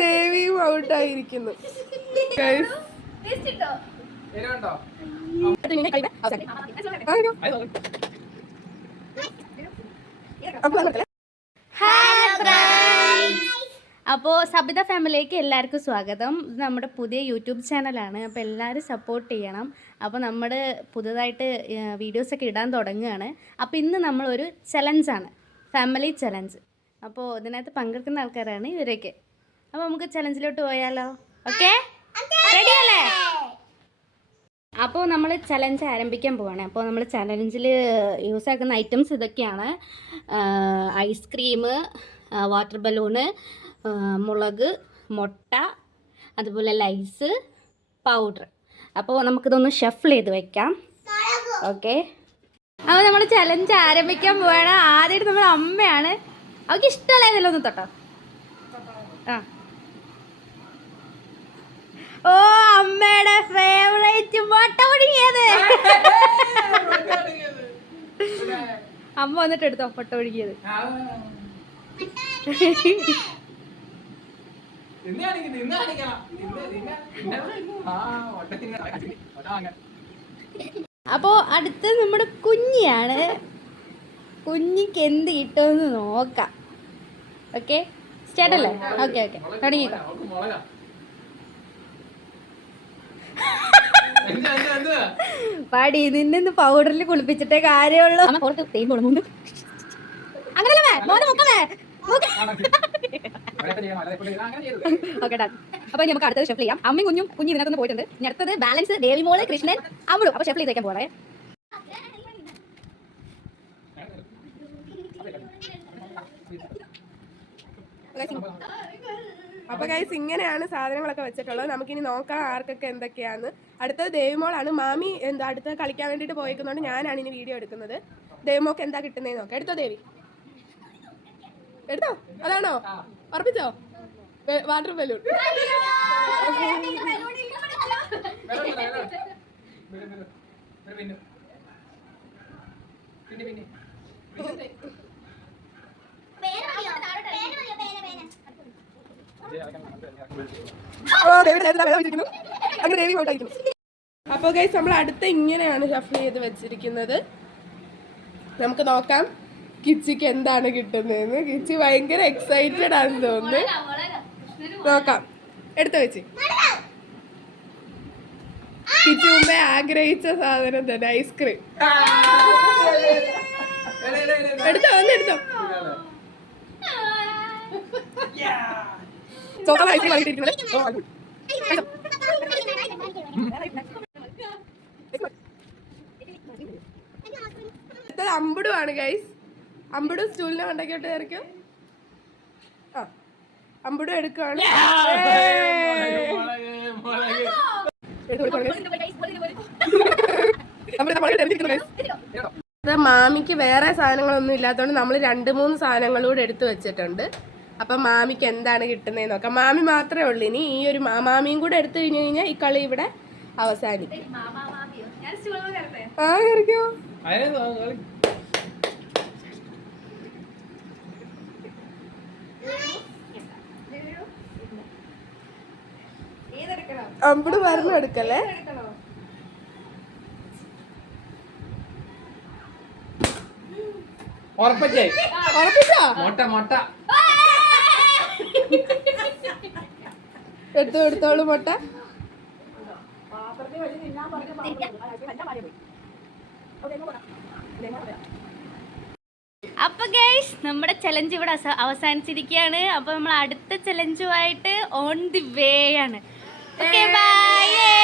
ദേവിയും ഔട്ടായിരിക്കുന്നു. അപ്പോൾ സബിത ഫാമിലിയിലേക്ക് എല്ലാവർക്കും സ്വാഗതം. ഇത് നമ്മുടെ പുതിയ യൂട്യൂബ് ചാനലാണ്. അപ്പോൾ എല്ലാവരും സപ്പോർട്ട് ചെയ്യണം. അപ്പോൾ നമ്മൾ പുതുതായിട്ട് വീഡിയോസൊക്കെ ഇടാൻ തുടങ്ങുകയാണ്. അപ്പോൾ ഇന്ന് നമ്മളൊരു ചലഞ്ചാണ്, ഫാമിലി ചലഞ്ച്. അപ്പോൾ ഇതിനകത്ത് പങ്കെടുക്കുന്ന ആൾക്കാരാണ് ഇവരൊക്കെ. അപ്പോൾ നമുക്ക് ചലഞ്ചിലോട്ട് പോയാലോ? ഓക്കെ, റെഡി അല്ലേ? അപ്പോൾ നമ്മൾ ചലഞ്ച് ആരംഭിക്കാൻ പോവാണ്. അപ്പോൾ നമ്മൾ ചലഞ്ചിൽ യൂസ് ആക്കുന്ന ഐറ്റംസ് ഇതൊക്കെയാണ്: ഐസ്ക്രീം, വാട്ടർ ബലൂണ്, മുളക്, മുട്ട, അതുപോലെ ലൈസ്, പൗഡർ. അപ്പോൾ നമുക്കിതൊന്ന് ഷഫിൾ ചെയ്ത് വെക്കാം. ഓക്കെ, അപ്പോൾ നമ്മൾ ചലഞ്ച് ആരംഭിക്കാൻ പോവാണ്. ആദ്യമായിട്ട് നമ്മുടെ അമ്മയാണ്. അവൾക്ക് ഇഷ്ടമല്ല ഇതെല്ലാം ഒന്ന് തൊട്ടോ. ആ, ഓ, അമ്മയുടെ ഫേവറേറ്റ് മുട്ട ഒഴുകിയത്. അമ്മ വന്നിട്ട് എടുത്തോ മുട്ട ഒഴുകിയത്. അപ്പോ അടുത്ത് നമ്മുടെ കുഞ്ഞിയാണ്. കുഞ്ഞിക്ക് എന്ത് കിട്ടുമെന്ന് നോക്കാം. ഓക്കെ, സ്റ്റാർട്ട് അല്ലേ? ഓക്കെ ഓക്കെ, തുടങ്ങിക്കോ. പാടി, നിന്നെ പൗഡറിൽ കുളിപ്പിച്ചിട്ടേ കാര്യമുള്ളൂ. അങ്ങനല്ലേ മോനെ മുക്കമേ. Okay, done. അപ്പൊ നമുക്ക് അടുത്തത് ഷെഫ് ചെയ്യാം. അമ്മയും കുഞ്ഞും ഇതിനകത്ത് പോയിട്ടുണ്ട്. ഇനി അടുത്തത് ബാലൻസ് ദേവിമോള്, കൃഷ്ണൻ, അവളും. അപ്പൊ ഷെഫ് ചെയ്ത് വെക്കാൻ പോകണേ. അപ്പൊ ഗൈസ്, ഇങ്ങനെയാണ് സാധനങ്ങളൊക്കെ വെച്ചിട്ടുള്ളത്. നമുക്കിനി നോക്കാം ആർക്കൊക്കെ എന്തൊക്കെയാന്ന്. അടുത്തത് ദേവിമോളാണ്. മാമി അടുത്ത കളിക്കാൻ വേണ്ടിട്ട് പോയേക്കുന്നതുകൊണ്ട് ഞാനാണ് ഇനി വീഡിയോ എടുക്കുന്നത്. ദേവിമോക്ക് എന്താ കിട്ടുന്നതെന്ന് നോക്കാം. എടുത്തോ ദേവി, എടുത്തോ. അതാണോ? ഉറപ്പിച്ചോ? Water balloon. അപ്പൊ ഗൈസ്, നമ്മൾ അടുത്ത ഇങ്ങനെയാണ് ഷഫിൾ ചെയ്ത് വെച്ചിരിക്കുന്നത്. നമുക്ക് നോക്കാം കിച്ചിക്ക് എന്താണ് കിട്ടുന്നതെന്ന്. കിച്ചി ഭയങ്കര എക്സൈറ്റഡ് ആണെന്ന് തോന്നുന്നു. നോക്കാം, എടുത്തു വെച്ച്. കിച്ചി മുമ്പേ ആഗ്രഹിച്ച സാധനം തന്നെ, ഐസ്ക്രീം. എടുത്തോ, ഒന്ന് എടുത്തോ. ചോക്ലേറ്റ് ഐസ്ക്രീം വാങ്ങിയിട്ടിരിക്കുന്നത്. അമ്പുടുവാണ് ഗൈസ്. അമ്പുടു സ്റ്റൂലിനെ ഉണ്ടാക്കിയോട്ട് കയറിക്കോ. ആ, അമ്പുടു എടുക്കുവാണ്. മാമിക്ക് വേറെ സാധനങ്ങളൊന്നും ഇല്ലാത്തതുകൊണ്ട് നമ്മൾ 2-3 സാധനങ്ങളൂടെ എടുത്തു വെച്ചിട്ടുണ്ട്. അപ്പൊ മാമിക്ക് എന്താണ് കിട്ടുന്നതെന്ന് നോക്കാം. മാമി മാത്രമേ ഉള്ളൂ ഇനി. ഈ ഒരു മാമിയും കൂടെ എടുത്തു കഴിഞ്ഞു കഴിഞ്ഞാൽ ഈ കളി ഇവിടെ അവസാനിക്കും. ആ, കയറിക്കോ. അമ്പട് പറഞ്ഞു എടുക്കല്ലേ. എടുത്തോളൂ മുട്ട. അപ്പൊ ഗൈസ്, നമ്മുടെ ചലഞ്ച് ഇവിടെ അവസാനിച്ചിരിക്കുകയാണ്. അപ്പൊ നമ്മൾ അടുത്ത ചലഞ്ചുമായിട്ട് ഓൺ ദി വേ ആണ്. Okay, by.